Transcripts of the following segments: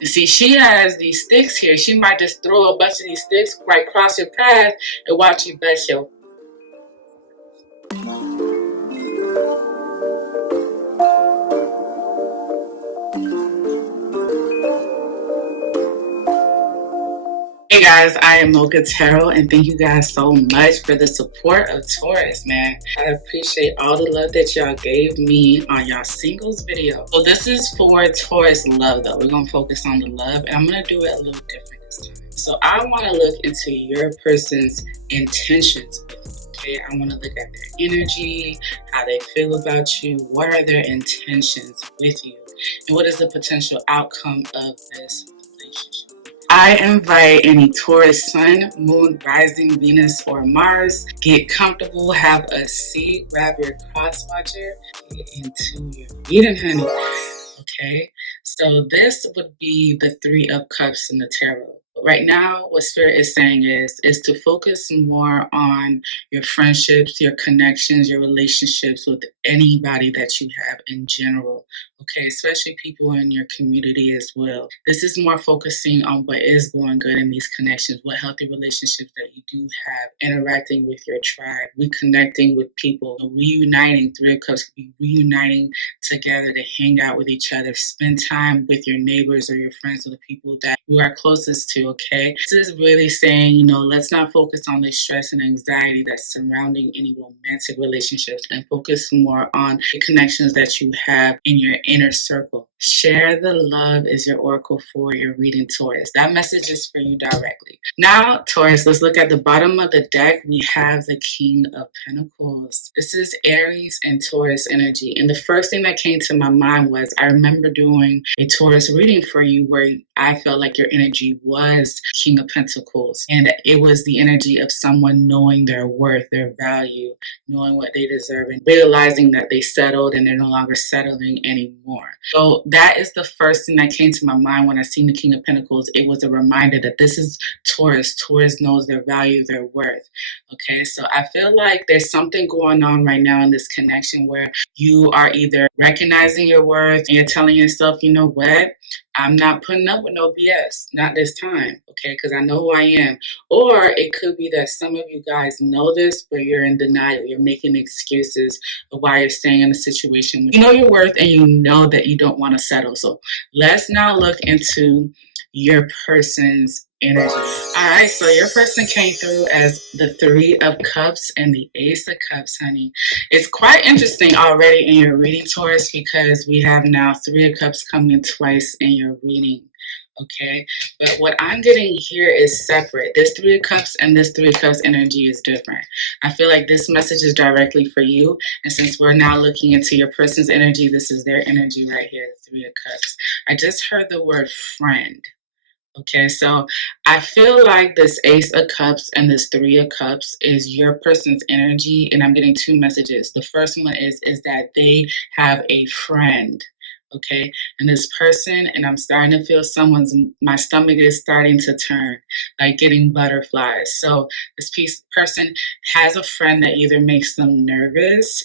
You see, she has these sticks here. She might just throw a bunch of these sticks right across your path and watch you bless your. Hey guys, I am Mocha Tarot, and thank you guys so much for the support of Taurus, man. I appreciate all the love that y'all gave me on y'all singles video. So this is for Taurus love, though. We're going to focus on the love, and I'm going to do it a little different this time. So I want to look into your person's intentions with you, okay? I want to look at their energy, how they feel about you, what are their intentions with you, and what is the potential outcome of this relationship. I invite any Taurus sun, moon, rising, Venus, or Mars. Get comfortable, have a seat, grab your cross watcher, get into your reading, honey. Okay, so this would be the Three of Cups in the tarot. Right now, what Spirit is saying is to focus more on your friendships, your connections, your relationships with anybody that you have in general. Okay, especially people in your community as well. This is more focusing on what is going good in these connections, what healthy relationships that you do have, interacting with your tribe, reconnecting with people, reuniting. Three of Cups could be reuniting together to hang out with each other, spend time with your neighbors or your friends or the people that you are closest to, okay? This is really saying, let's not focus on the stress and anxiety that's surrounding any romantic relationships and focus more on the connections that you have in your inner circle. Share the love is your oracle for your reading, Taurus. That message is for you directly. Now, Taurus, let's look at the bottom of the deck. We have the King of Pentacles. This is Aries and Taurus energy. And the first thing that came to my mind was I remember doing a Taurus reading for you where I felt like your energy was King of Pentacles. And it was the energy of someone knowing their worth, their value, knowing what they deserve, and realizing that they settled and they're no longer settling anymore. So that is the first thing that came to my mind when I seen the King of Pentacles. It was a reminder that this is Taurus. Taurus knows their value, their worth. Okay, so I feel like there's something going on right now in this connection where you are either recognizing your worth and you're telling yourself, you know what? I'm not putting up with no BS, not this time, okay, because I know who I am. Or it could be that some of you guys know this, but you're in denial. You're making excuses of why you're staying in a situation where you know your worth and you know that you don't want to settle. So let's now look into your person's energy. All right, so your person came through as the Three of Cups and the Ace of Cups, honey. It's quite interesting already in your reading, Taurus, because we have now Three of Cups coming twice in your reading. Okay, but what I'm getting here is separate. This Three of Cups and this Three of Cups energy is different. I feel like this message is directly for you. And since we're now looking into your person's energy, this is their energy right here, the Three of Cups. I just heard the word friend. Okay, so I feel like this Ace of Cups and this Three of Cups is your person's energy, and I'm getting two messages. The first one is that they have a friend, okay? And this person, and I'm starting to feel my stomach is starting to turn, like getting butterflies. So this person has a friend that either makes them nervous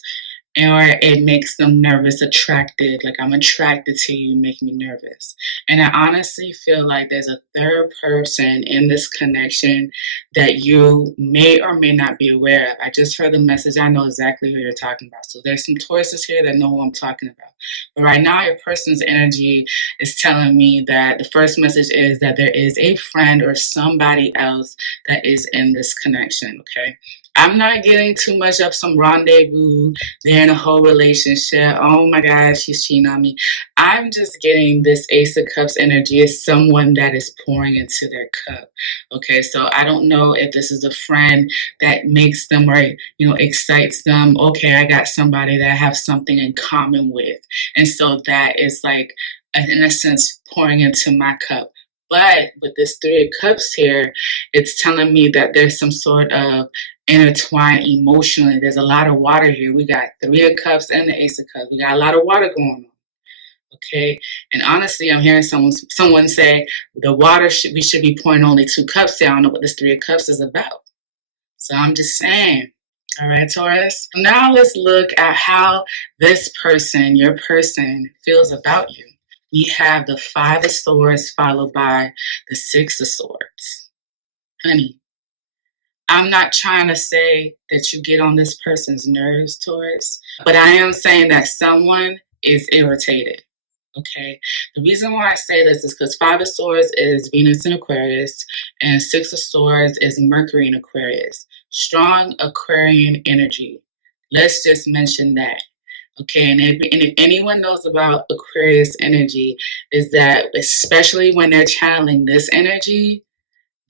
or it makes them nervous, attracted, like I'm attracted to you, make me nervous. And I honestly feel like there's a third person in this connection that you may or may not be aware of. I just heard the message. I know exactly who you're talking about. So there's some Tauruses here that know who I'm talking about. But right now, your person's energy is telling me that the first message is that there is a friend or somebody else that is in this connection, okay? I'm not getting too much of some rendezvous. They're in a whole relationship. Oh my gosh, she's cheating on me. I'm just getting this Ace of Cups energy as someone that is pouring into their cup. Okay, so I don't know if this is a friend that makes them or, excites them. Okay, I got somebody that I have something in common with. And so that is like, in a sense, pouring into my cup. But with this Three of Cups here, it's telling me that there's some sort of intertwined emotionally. There's a lot of water here. We got Three of Cups and the Ace of Cups. We got a lot of water going on. Okay, and honestly, I'm hearing someone say the water we should be pouring only 2 cups. I don't know what this Three of Cups is about. So I'm just saying. All right, Taurus. Now let's look at how this person, your person, feels about you. we have the Five of Swords followed by the Six of Swords. Honey, I'm not trying to say that you get on this person's nerves, Taurus, but I am saying that someone is irritated. Okay. The reason why I say this is because Five of Swords is Venus in Aquarius and Six of Swords is Mercury in Aquarius. Strong Aquarian energy. Let's just mention that. Okay, and if anyone knows about Aquarius energy, is that especially when they're channeling this energy,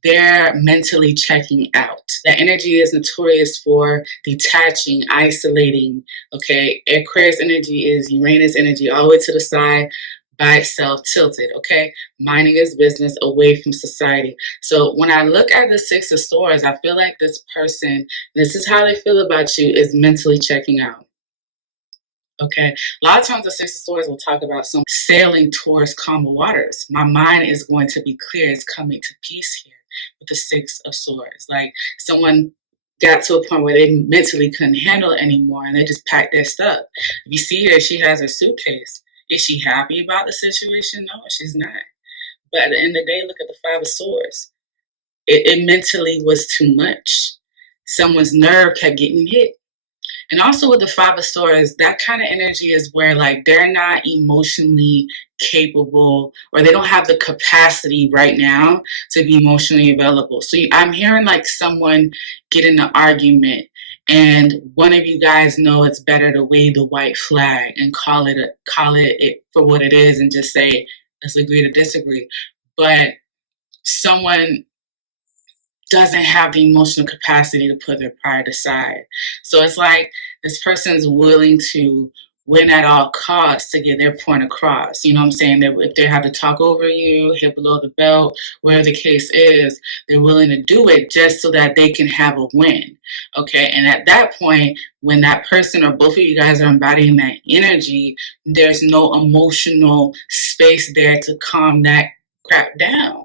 they're mentally checking out. That energy is notorious for detaching, isolating. Okay, Aquarius energy is Uranus energy, all the way to the side, by itself, tilted. Okay, minding his business, away from society. So when I look at the Six of Swords, I feel like this person, this is how they feel about you, is mentally checking out. Okay, a lot of times the Six of Swords will talk about some sailing towards calmer waters. My mind is going to be clear, it's coming to peace here with the Six of Swords. Like someone got to a point where they mentally couldn't handle it anymore and they just packed their stuff. If you see her, she has her suitcase. Is she happy about the situation? No, she's not. But at the end of the day, look at the Five of Swords. It mentally was too much. Someone's nerve kept getting hit. And also with the Five of Swords, that kind of energy is where like they're not emotionally capable or they don't have the capacity right now to be emotionally available. So I'm hearing like someone get in an argument and one of you guys know it's better to wave the white flag and call it for what it is and just say, let's agree to disagree. But someone doesn't have the emotional capacity to put their pride aside. So it's like this person's willing to win at all costs to get their point across. You know what I'm saying? If they have to talk over you, hit below the belt, whatever the case is, they're willing to do it just so that they can have a win. Okay. And at that point, when that person or both of you guys are embodying that energy, there's no emotional space there to calm that crap down.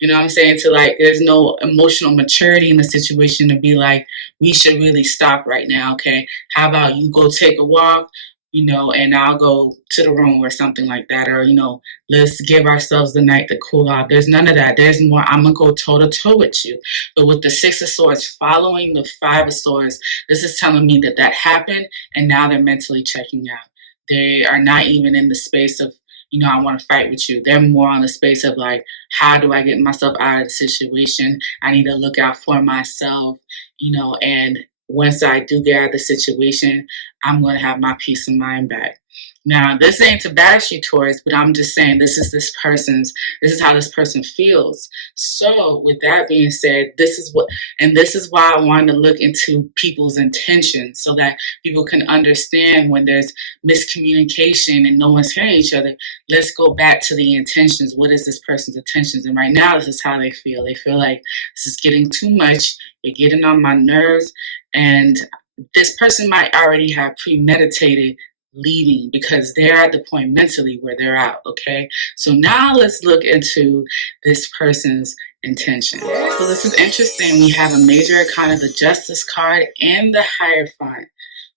You know what I'm saying? To like, there's no emotional maturity in the situation to be like, we should really stop right now. Okay. How about you go take a walk, you know, and I'll go to the room or something like that. Or, you know, let's give ourselves the night to cool off. There's none of that. There's more, I'm going to go toe to toe with you. But with the Six of Swords following the Five of Swords, this is telling me that that happened and now they're mentally checking out. They are not even in the space of, you know, I want to fight with you. They're more on the space of like, how do I get myself out of the situation? I need to look out for myself, you know, and once I do get out of the situation, I'm going to have my peace of mind back. Now, this ain't to bash you, Taurus, but I'm just saying this is how this person feels. So with that being said, this is why I wanted to look into people's intentions so that people can understand when there's miscommunication and no one's hearing each other. Let's go back to the intentions. What is this person's intentions? And right now, this is how they feel. They feel like this is getting too much. You're getting on my nerves. And this person might already have premeditated leaving because they're at the point mentally where they're out. Okay. So now let's look into this person's intention. So this is interesting. We have a major arcana, the Justice card, and the Hierophant.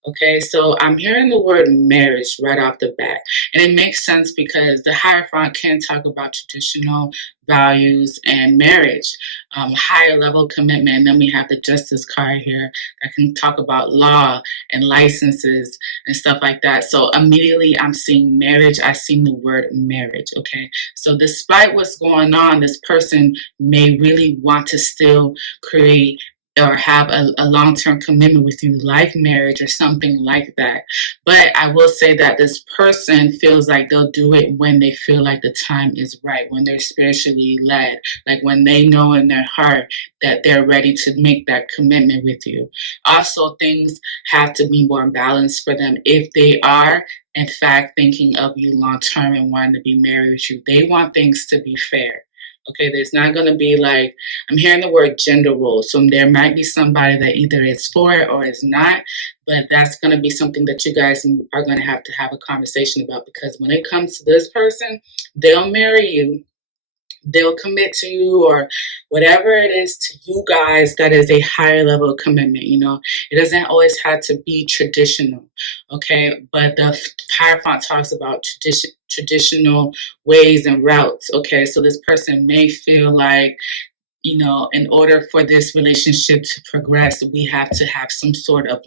Okay, so I'm hearing the word marriage right off the bat. And it makes sense because the Hierophant can talk about traditional values and marriage, higher level commitment. And then we have the Justice card here that can talk about law and licenses and stuff like that. So immediately I'm seeing marriage. I see the word marriage. Okay, so despite what's going on, this person may really want to still create or have a long-term commitment with you, like marriage or something like that. But I will say that this person feels like they'll do it when they feel like the time is right, when they're spiritually led, like when they know in their heart that they're ready to make that commitment with you. Also, things have to be more balanced for them if they are in fact thinking of you long-term and wanting to be married with you. They want things to be fair. Okay, there's not going to be like, I'm hearing the word gender roles. So there might be somebody that either is for it or is not, but that's going to be something that you guys are going to have a conversation about, because when it comes to this person, they'll marry you, they'll commit to you, or whatever it is to you guys that is a higher level of commitment. It doesn't always have to be traditional, okay? But the Hierophant talks about traditional ways and routes, okay? So this person may feel like, in order for this relationship to progress, we have to have some sort of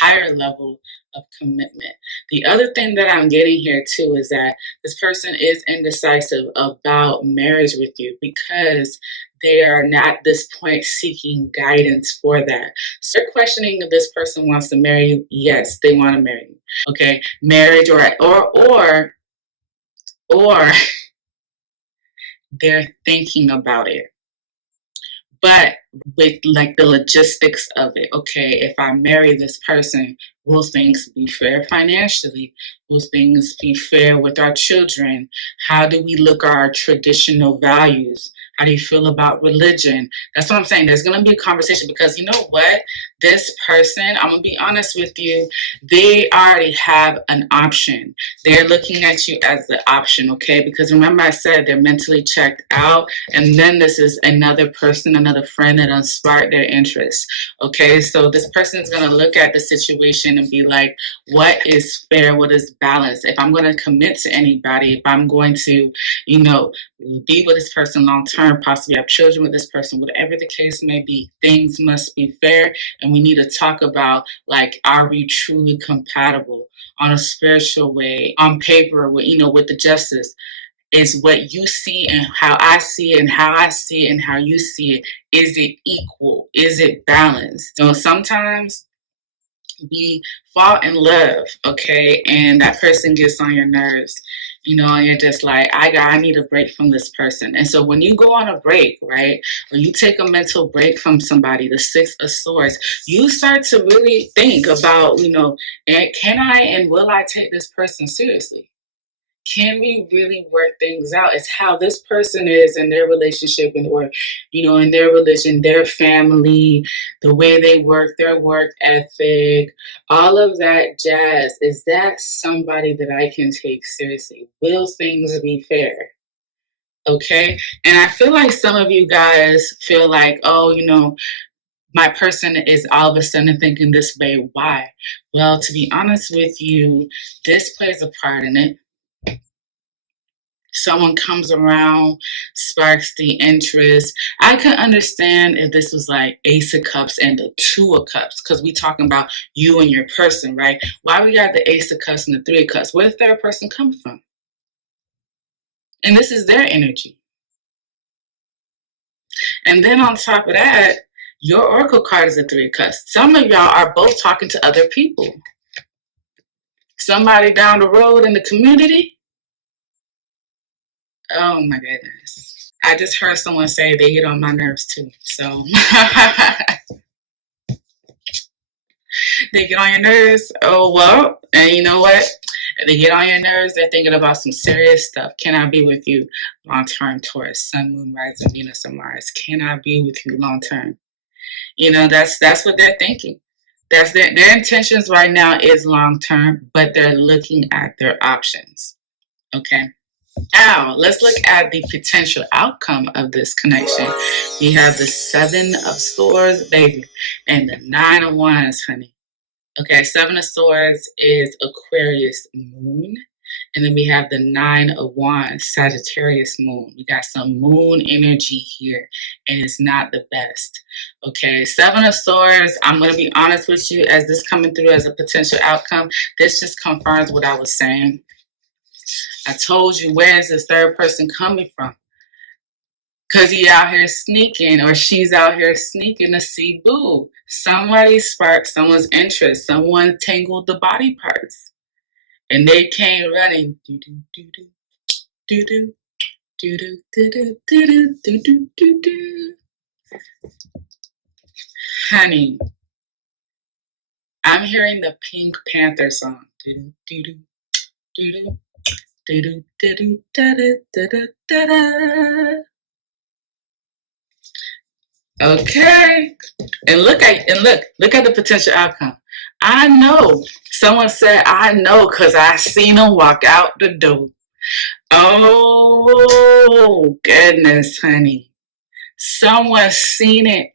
higher level of commitment. The other thing that I'm getting here too is that this person is indecisive about marriage with you because they are not at this point seeking guidance for that. So you're questioning if this person wants to marry you. Yes, they want to marry you. Okay, marriage or they're thinking about it. But with like the logistics of it, okay, if I marry this person, will things be fair financially? Will things be fair with our children? How do we look at our traditional values? How do you feel about religion? That's what I'm saying. There's going to be a conversation because you know what? This person, I'm going to be honest with you, they already have an option. They're looking at you as the option, okay? Because remember I said they're mentally checked out, and then this is another person, another friend that sparked their interest, okay? So this person is going to look at the situation and be like, what is fair? What is balanced? If I'm going to commit to anybody, if I'm going to, be with this person long term, possibly have children with this person, whatever the case may be, things must be fair. And we need to talk about, like, are we truly compatible on a spiritual way, on paper, with the justice? Is what you see and how I see it, and how I see it and how you see it, is it equal? Is it balanced? So sometimes we fall in love, okay, and that person gets on your nerves, and you're just like, I need a break from this person. And so when you go on a break, right, or you take a mental break from somebody, the Six of Swords, you start to really think about, can I and will I take this person seriously? Can we really work things out? It's how this person is in their relationship, or in their religion, their family, the way they work, their work ethic, all of that jazz. Is that somebody that I can take seriously? Will things be fair? Okay. And I feel like some of you guys feel like, oh, my person is all of a sudden thinking this way. Why? Well, to be honest with you, this plays a part in it. Someone comes around, sparks the interest. I could understand if this was like Ace of Cups and the Two of Cups, because we talking about you and your person, right? Why we got the Ace of Cups and the Three of Cups? Where the third person come from? And this is their energy. And then on top of that, your Oracle card is a Three of Cups. Some of y'all are both talking to other people. Somebody down the road in the community. Oh my goodness. I just heard someone say they get on my nerves too. So they get on your nerves. Oh, well, and you know what? They get on your nerves. They're thinking about some serious stuff. Can I be with you long-term, Taurus, Sun, Moon, Rising, Venus, and Mars? Can I be with you long-term? That's what they're thinking. That's their intentions right now is long-term, but they're looking at their options. Okay. Now, let's look at the potential outcome of this connection. We have the Seven of Swords, baby, and the Nine of Wands, honey. Okay, Seven of Swords is Aquarius moon. And then we have the Nine of Wands, Sagittarius moon. We got some moon energy here, and it's not the best. Okay, Seven of Swords, I'm going to be honest with you, as this coming through as a potential outcome, this just confirms what I was saying. I told you, where is this third person coming from? Because he out here sneaking, or she's out here sneaking to see boo. Somebody sparked someone's interest. Someone tangled the body parts. And they came running. Do-do-do-do. Do-do, do-do, do-do, do-do, do-do. Honey, I'm hearing the Pink Panther song. Do-do, do-do, do-do, do-do, da-da, da-da, da-da. Okay, and look at the potential outcome. I know. Someone said I know because I seen him walk out the door. Oh, goodness, honey. Someone's seen it.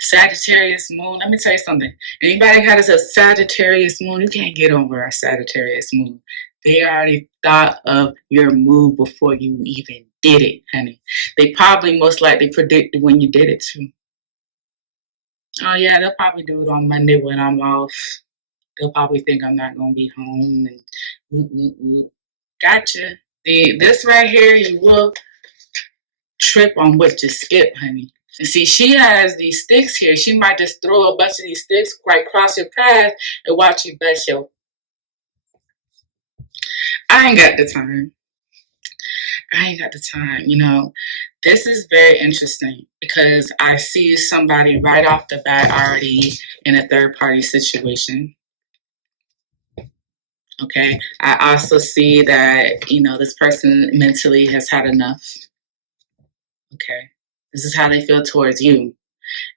Sagittarius moon. Let me tell you something. Anybody got a Sagittarius moon, you can't get over a Sagittarius moon. They already thought of your move before you even did it, honey. They probably most likely predicted when you did it too. Oh yeah, they'll probably do it on Monday when I'm off. They'll probably think I'm not gonna be home and whoop, whoop, whoop. Gotcha. This right here, you will trip on what you skip, honey. And see, she has these sticks here. She might just throw a bunch of these sticks right across your path and watch you bust your. I ain't got the time. I ain't got the time. You know, this is very interesting because I see somebody right off the bat already in a third party situation. Okay. I also see that, you know, this person mentally has had enough. Okay. This is how they feel towards you.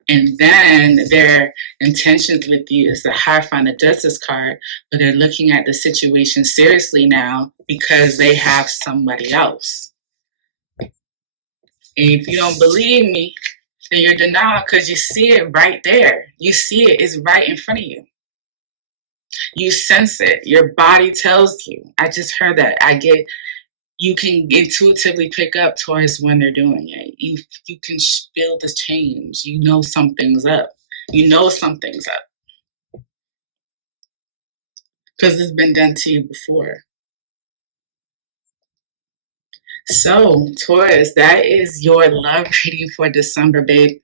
And then their intentions with you is the Hierophant of Justice card, but they're looking at the situation seriously now because they have somebody else. And if you don't believe me, then you're denied because you see it right there. You see it, it's right in front of you. You sense it. Your body tells you. I just heard that. You can intuitively pick up towards when they're doing it. You can feel the change. You know something's up. You know something's up because it's been done to you before. So, Taurus, that is your love reading for December, babe.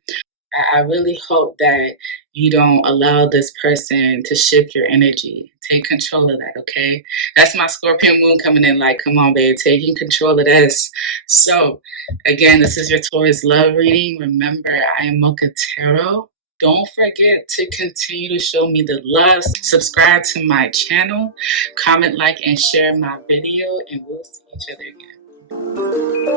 I really hope that you don't allow this person to shift your energy. Take control of that, okay? That's my Scorpio moon coming in like, come on, babe, taking control of this. So, again, this is your Taurus love reading. Remember, I am Mocha Tarot. Don't forget to continue to show me the love. Subscribe to my channel, comment, like, and share my video, and we'll see each other again.